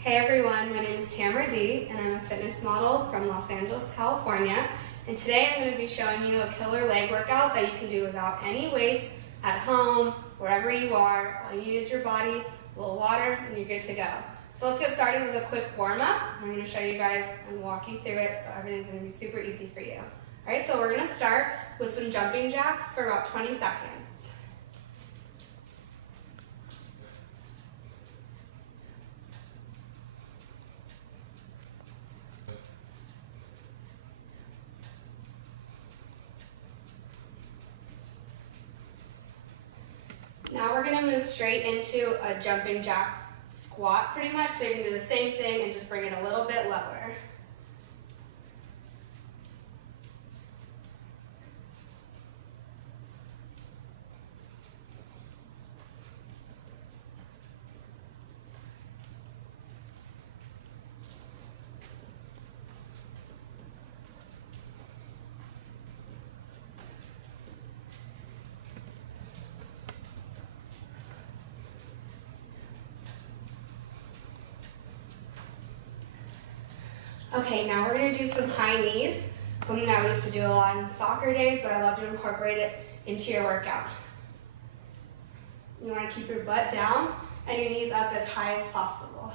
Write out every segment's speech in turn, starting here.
Hey everyone, my name is Tamara D and I'm a fitness model from Los Angeles, California. And today I'm going to be showing you a killer leg workout that you can do without any weights, at home, wherever you are. All you need is your body, a little water, and you're good to go. So let's get started with a quick warm up. I'm going to show you guys and walk you through it so everything's going to be super easy for you. Alright, so we're going to start with some jumping jacks for about 20 seconds. Now we're going to move straight into a jumping jack squat pretty much, so you can do the same thing and just bring it a little bit lower. Okay, now we're going to do some high knees, something that we used to do a lot in soccer days, but I love to incorporate it into your workout. You want to keep your butt down and your knees up as high as possible.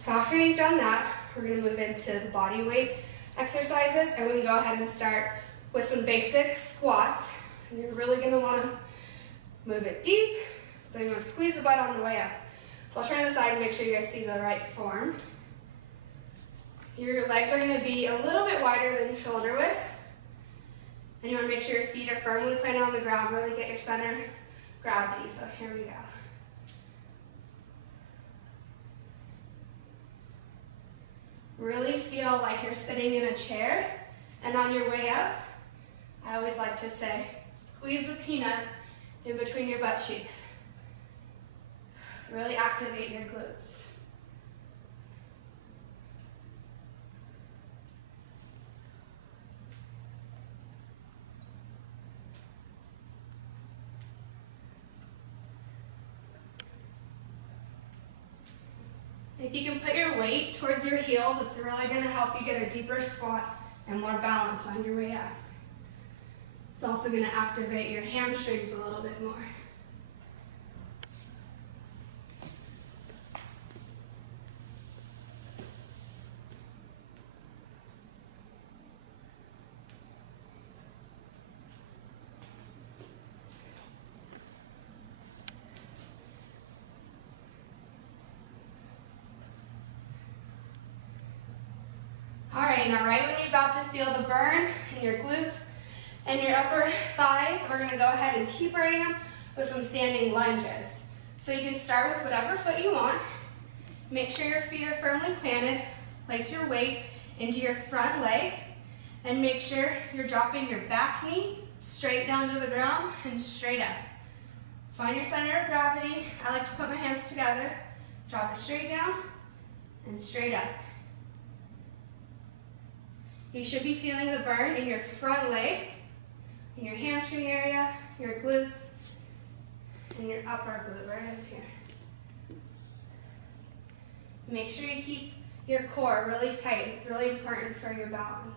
So after you've done that, we're going to move into the body weight exercises, and we can go ahead and start with some basic squats. And you're really going to want to move it deep, but you want to squeeze the butt on the way up. So I'll turn to the side and make sure you guys see the right form. Your legs are going to be a little bit wider than shoulder width, and you want to make sure your feet are firmly planted on the ground, really get your center gravity. So here we go. Really feel like you're sitting in a chair, and on your way up, I always like to say, squeeze the peanut in between your butt cheeks. Really activate your glutes. If you can put your weight towards your heels, it's really going to help you get a deeper squat and more balance on your way up. It's also going to activate your hamstrings a little bit more. Alright, now right when you're about to feel the burn in your glutes and your upper thighs, we're going to go ahead and keep burning them with some standing lunges. So you can start with whatever foot you want. Make sure your feet are firmly planted. Place your weight into your front leg, and make sure you're dropping your back knee straight down to the ground and straight up. Find your center of gravity. I like to put my hands together, drop it straight down and straight up. You should be feeling the burn in your front leg, in your hamstring area, your glutes, and your upper glute right up here. Make sure you keep your core really tight. It's really important for your balance.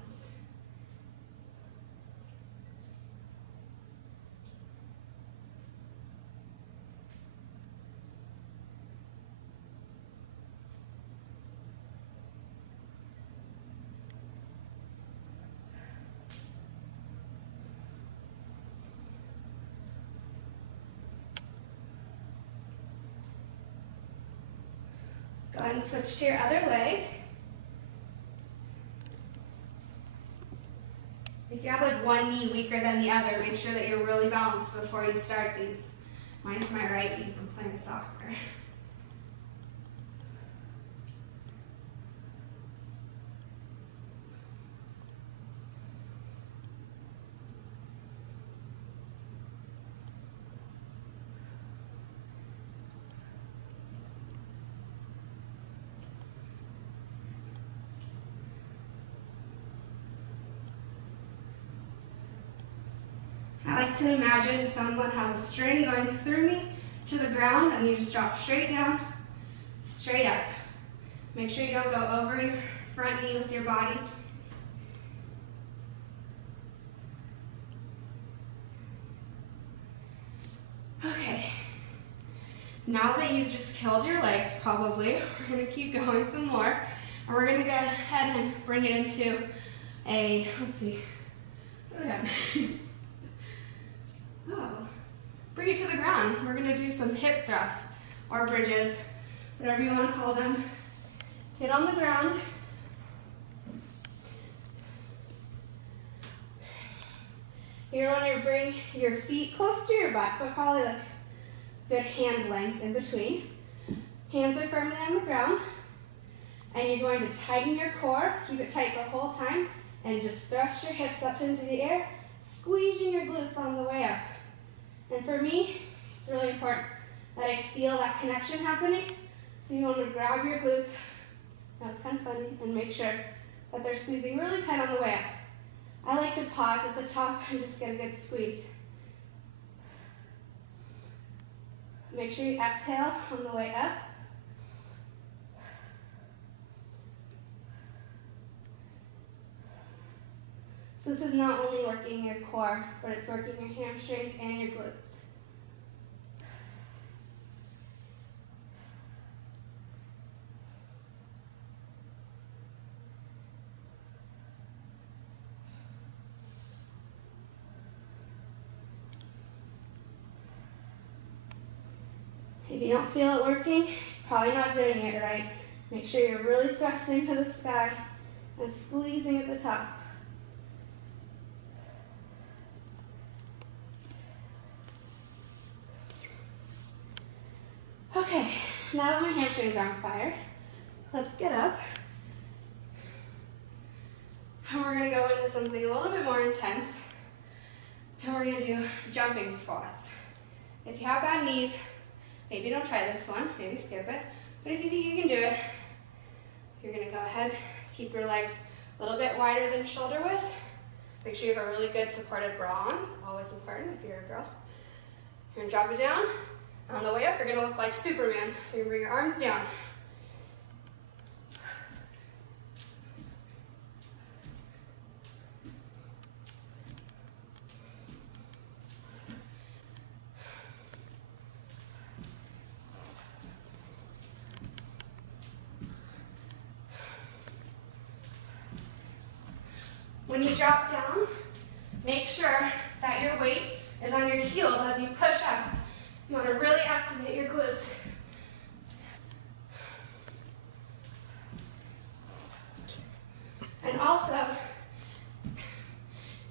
Go ahead and switch to your other leg. If you have like one knee weaker than the other, make sure that you're really balanced before you start these. Mine's my right knee from playing soccer. like to imagine someone has a string going through me to the ground, and you just drop straight down, straight up. Make sure you don't go over your front knee with your body. Okay, now that you've just killed your legs probably, we're going to keep going some more. And we're going to go ahead and bring it into a, let's see, what do we have? Oh, bring it to the ground. We're going to do some hip thrusts or bridges, whatever you want to call them. Get on the ground. You're going to bring your feet close to your butt, but probably like a good hand length in between. Hands are firmly on the ground. And you're going to tighten your core, keep it tight the whole time, and just thrust your hips up into the air, squeezing your glutes on the way up. And for me, it's really important that I feel that connection happening. So you want to grab your glutes, that's kind of funny, and make sure that they're squeezing really tight on the way up. I like to pause at the top and just get a good squeeze. Make sure you exhale on the way up. So this is not only working your core, but it's working your hamstrings and your glutes. If you don't feel it working, probably not doing it right. Make sure you're really thrusting to the sky and squeezing at the top. Okay, now that my hamstrings are on fire, let's get up. And we're going to go into something a little bit more intense. And we're going to do jumping squats. If you have bad knees, maybe don't try this one, maybe skip it. But if you think you can do it, you're going to go ahead, keep your legs a little bit wider than shoulder width. Make sure you have a really good supported bra on, always important if you're a girl. You're going to drop it down. On the way up, you're going to look like Superman. So you bring your arms down. When you drop down, make sure that your weight is on your heels as you push up. You want to really activate your glutes. And also,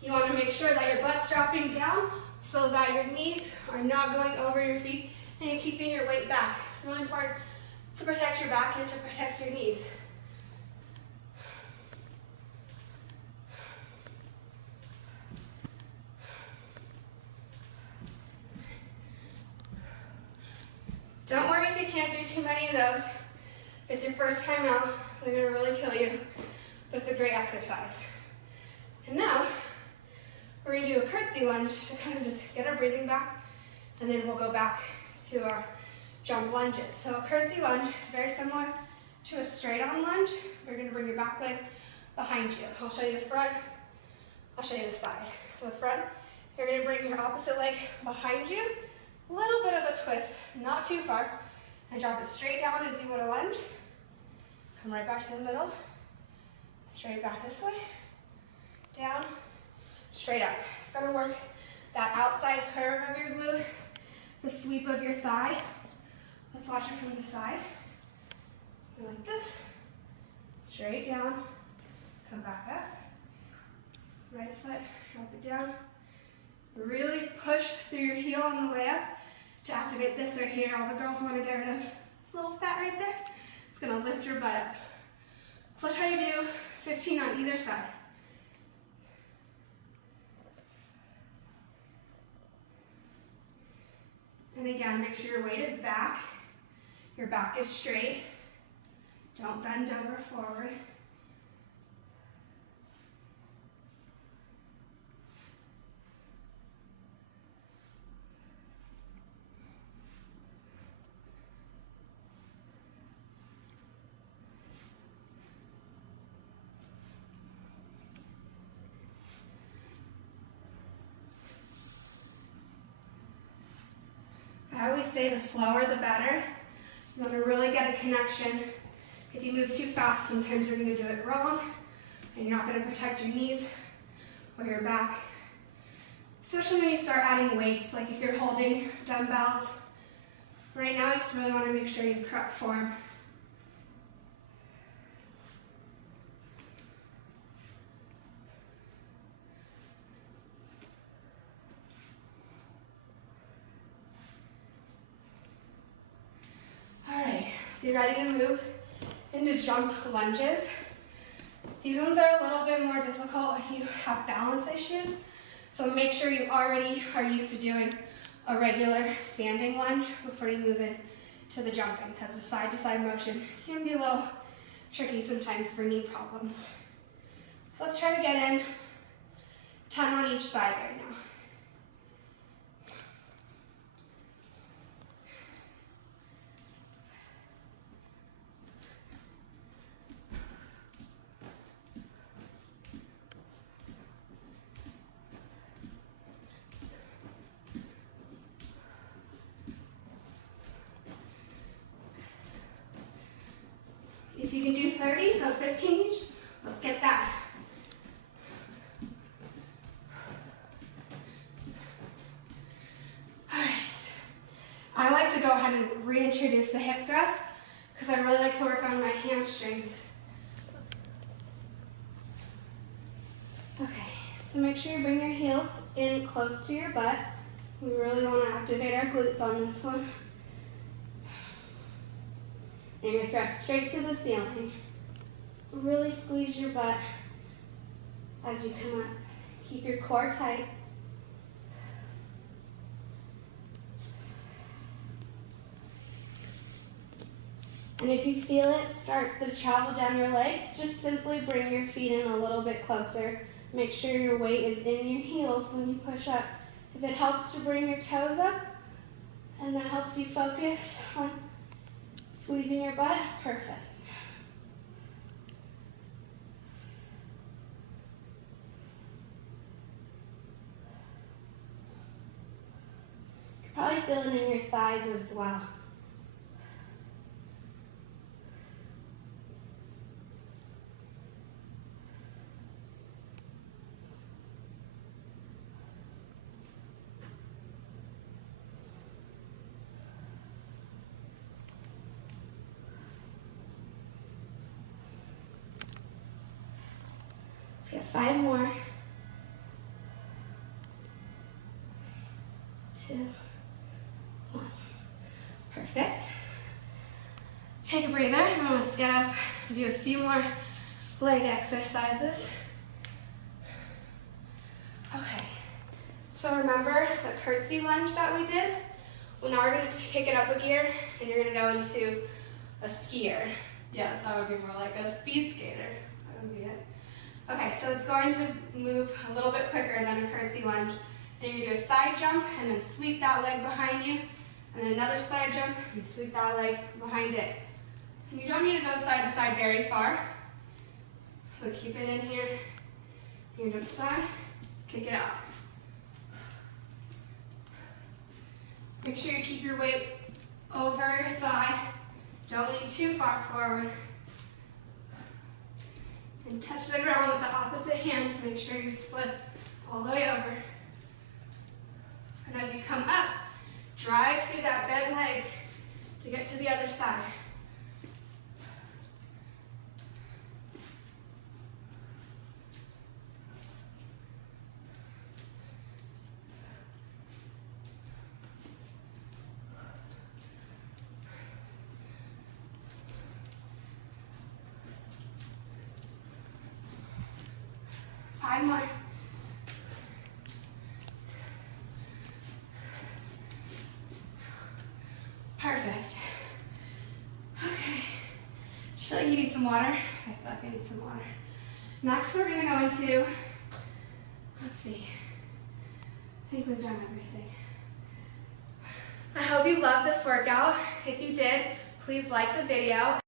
you want to make sure that your butt's dropping down so that your knees are not going over your feet and you're keeping your weight back. It's really important to protect your back and to protect your knees. Don't worry if you can't do too many of those. If it's your first time out, they're going to really kill you, but it's a great exercise. And now, we're going to do a curtsy lunge to kind of just get our breathing back, and then we'll go back to our jump lunges. So a curtsy lunge is very similar to a straight on lunge. You're going to bring your back leg behind you. I'll show you the front, I'll show you the side. So the front, you're going to bring your opposite leg behind you, a little bit of a twist, not too far, and drop it straight down as you would a lunge. Come right back to the middle, straight back this way, down, straight up. It's going to work that outside curve of your glute, the sweep of your thigh. Let's watch it from the side. Go like this, straight down, come back up, right foot, drop it down. Really push through your heel on the way up to activate this right here. All the girls want to get rid of this little fat right there. It's going to lift your butt up. So let's try to do 15 on either side. And again, make sure your weight is back. Your back is straight. Don't bend over forward. I always say the slower the better. You want to really get a connection. If you move too fast, sometimes you're going to do it wrong, and you're not going to protect your knees or your back. Especially when you start adding weights, like if you're holding dumbbells. Right now, you just really want to make sure you have correct form. So you're ready to move into jump lunges. These ones are a little bit more difficult if you have balance issues. So make sure you already are used to doing a regular standing lunge before you move into the jumping, because the side-to-side motion can be a little tricky sometimes for knee problems. So let's try to get in 10 on each side right now. If you can do 30, so 15 each, let's get that. All right. I like to go ahead and reintroduce the hip thrust because I really like to work on my hamstrings. Okay, so make sure you bring your heels in close to your butt. We really want to activate our glutes on this one. And you're going to thrust straight to the ceiling. Really squeeze your butt as you come up. Keep your core tight. And if you feel it start to travel down your legs, just simply bring your feet in a little bit closer. Make sure your weight is in your heels when you push up. If it helps to bring your toes up, and that helps you focus on squeezing your butt, perfect. You can probably feel it in your thighs as well. Let's get 5 more. 2, 1. Perfect. Take a breather, and let's get up and do a few more leg exercises. Okay, so remember the curtsy lunge that we did? Well, now we're going to kick it up a gear, and you're going to go into a skier. Yes, that would be more like a speed skater. That would be it. Okay, so it's going to move a little bit quicker than a curtsy lunge. And you're going to do a side jump and then sweep that leg behind you. And then another side jump and sweep that leg behind it. And you don't need to go side to side very far. So keep it in here. You jump side, kick it out. Make sure you keep your weight over your thigh. Don't lean too far forward. And touch the ground with the opposite hand. Make sure you slip all the way over. And as you come up, drive through that bent leg to get to the other side. Five more. Perfect. Okay. Just feel like you need some water? I feel like I need some water. Next, we're going to go into, let's see. I think we've done everything. I hope you loved this workout. If you did, please like the video.